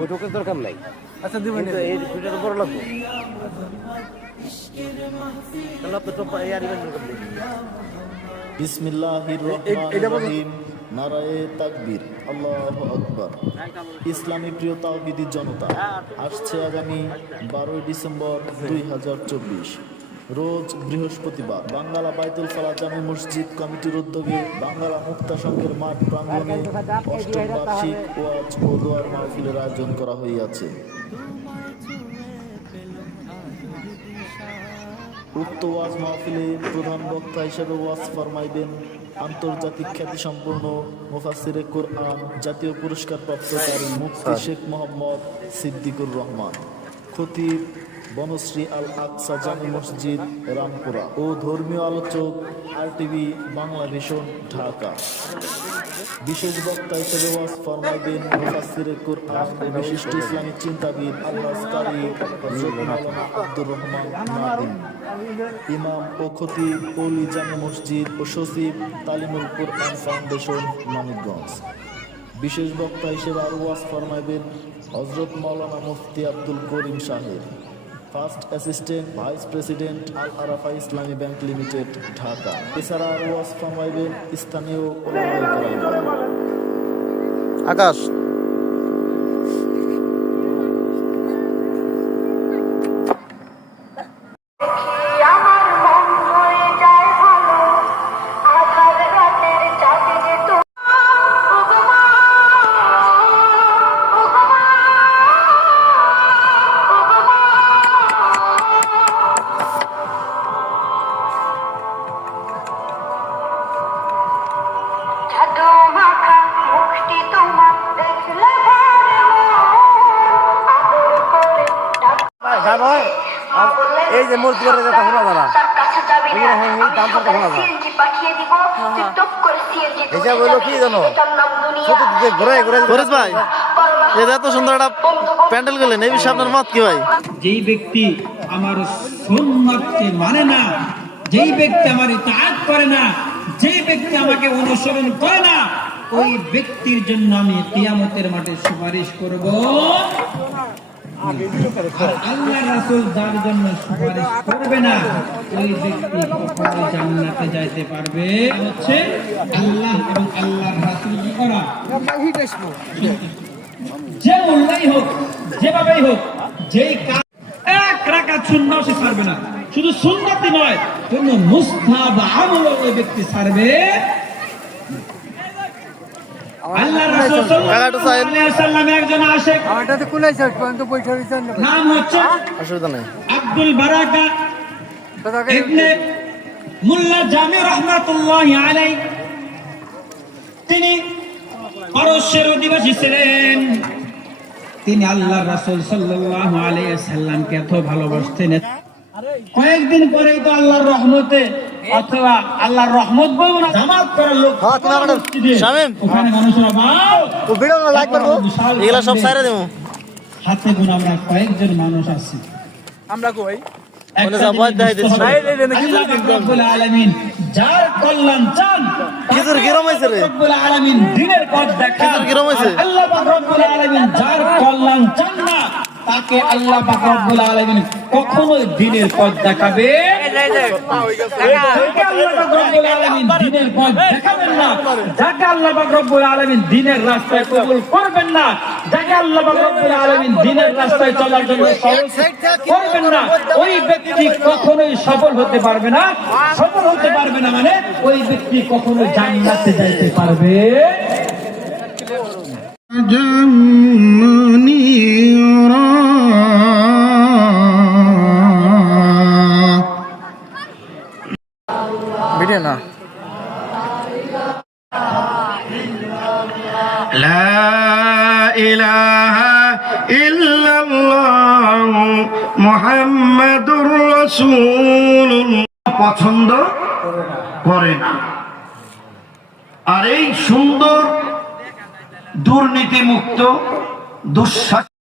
ওই টোকের দরকার নাই। আচ্ছা দিবেন এই দুইটা তো বড় লাগবে। তাহলে আপনি তো ইয়ার ইভেন্ট করবেন। বিসমিল্লাহির রহমানির রহিম। নারায়ে তাকবীর, আল্লাহু আকবার। ইসলামী প্রিয় তাওহীদি জনতা, আসছে আগামী 12 ডিসেম্বর 2024 রোজ বৃহস্পতিবার বাঙ্গালা বাইতুল ফালাহ জামে মসজিদ কমিটির উদ্যোগে বাঙ্গালা মুক্তা সংঘের মাঠ প্রাঙ্গণে অষ্টম বার্ষিক ওয়াজ ও দোয়ার মাহফিলের আয়োজন করা হইয়াছে। উক্ত ওয়াজ মাহফিলে প্রধান বক্তা হিসেবে ওয়াজ ফরমাইবেন আন্তর্জাতিক খ্যাতিসম্পন্ন মুফাসসিরে কুরআন, জাতীয় পুরস্কারপ্রাপ্তকারী মুফতি শেখ মোহাম্মদ সিদ্দিকুর রহমান, খতিব বনশ্রী আল আকসা জামে মসজিদ রামপুরা ও ধর্মীয় আলোচক RTV বাংলা ভিশন ঢাকা। বিশেষ বক্তা হিসেবে ওয়াজ ফরমাইবেন মুফাসসিরে কুরআন ও বিশিষ্ট ইসলামী চিন্তাবিদ আল্লাহ কারি হযরত মাওলানা আব্দুর রহমান নাদিম, ইমাম ও খতিব পৌলি জামে মসজিদ ও সচিব তালিমুল কুরআন ফাউন্ডেশন মানিকগঞ্জ। বিশেষ বক্তা হিসেবে আরও ওয়াজ ফরমাইবেন হযরত মাওলানা মুফতি আব্দুল করিম সাহেব, ফার্স্ট অ্যাসিস্ট্যান্ট ভাইস প্রেসিডেন্ট আল আরাফা ইসলামী ব্যাংক লিমিটেড ঢাকা। এছাড়া আরও ওয়াজ ফরমাইবেন স্থানীয় উলামায়ে কেরাম। আকাশ এই যে মসজিদের যেটা হলো দাদা হিসাব হইলো কি জানো ঘুরে ঘুরে ভাই এত সুন্দর একটা প্যান্ডেল করলেন এই বিষয়ে আপনার মত কি ভাই? যেই ব্যক্তি আমার সুন্নাতকে মানে না, যেই ব্যক্তি আমার ইতাআত করে না, যেই ব্যক্তি আমাকে অনুসরণ করে না, ওই ব্যক্তির জন্য আমি কিয়ামতের মাঠে সুপারিশ করব। আল্লাহ রাসূল যার জন্য সুপারিশ করবে না ওই ব্যক্তি কখনো জান্নাতে যাইতে পারবে হচ্ছে আল্লাহ এবং আল্লাহর রাসূল কি করা। যে মূল্যই হোক, যেভাবেই হোক, যেই কাজ এক রাকাত সুন্নাহ সে ছাড়বে না। শুধু সুন্নতই নয়, কোন মুস্তাহাব আমল ওই ব্যক্তি ছাড়বে। আল্লাহ রাসূল সাল্লাল্লাহু আলাইহি ওয়াসাল্লাম একজন আশিক, আমারটাতে কোন আছে পর্যন্ত বৈঠা হইছে নাম হচ্ছে অসুবিধা নাই আব্দুল বারাকা ইবনে মুল্লা জামি রাহমাতুল্লাহি আলাইহি। তিনি পারস্যের অধিবাসী ছিলেন। তিনি আল্লাহর রাসূল সাল্লাল্লাহু আলাইহি ওয়াসাল্লামকে এত ভালোবাসতেন, কয়েকদিন পরেই তো আল্লাহর রহমতে অথবা আল্লাহর রহমত বলবো না, জামাত করার লোক শামিম ওখানে মানুষরা বাও ও ভিডিও লাইক করব, এগুলা সব ছাইরা দেবো। হাতে গোনা আমরা কয়েকজন মানুষ আছি, আমরা কই কোন জাবাত দেয় দিছি রব্বুল আলামিন যার কল্যাণ চান কিজুর গরম হইছে রে রব্বুল আলামিন দিনের পথ দেখান। কিজুর গরম হইছে আল্লাহ পাক রব্বুল আলামিন যার কল্যাণ চান না তাকে আল্লাহ পাক রব্বুল আলামিন কখনোই দিনের পথ দেখাবে দিনের পথ দেখাবেন না। যাকে আল্লাহ পাক রব্বুল আলামিন দিনের রাস্তায় কবুল করবেন না, যাকে আল্লাহ পাক রব্বুল আলামিন দিনের রাস্তায় চলার জন্য সহজ করবেন না, ওই ব্যক্তি কখনোই সফল হতে পারবে না। সফল হতে পারবে না মানে ওই ব্যক্তি কখনো জান্নাতে যাইতে পারবে ভিডিও না। লা ইলাহা ইল্লাল্লাহু মুহাম্মাদুর রাসূলুল্লাহ পছন্দ করে না। আর এই সুন্দর দুর্নীতিমুক্ত দুঃশাসন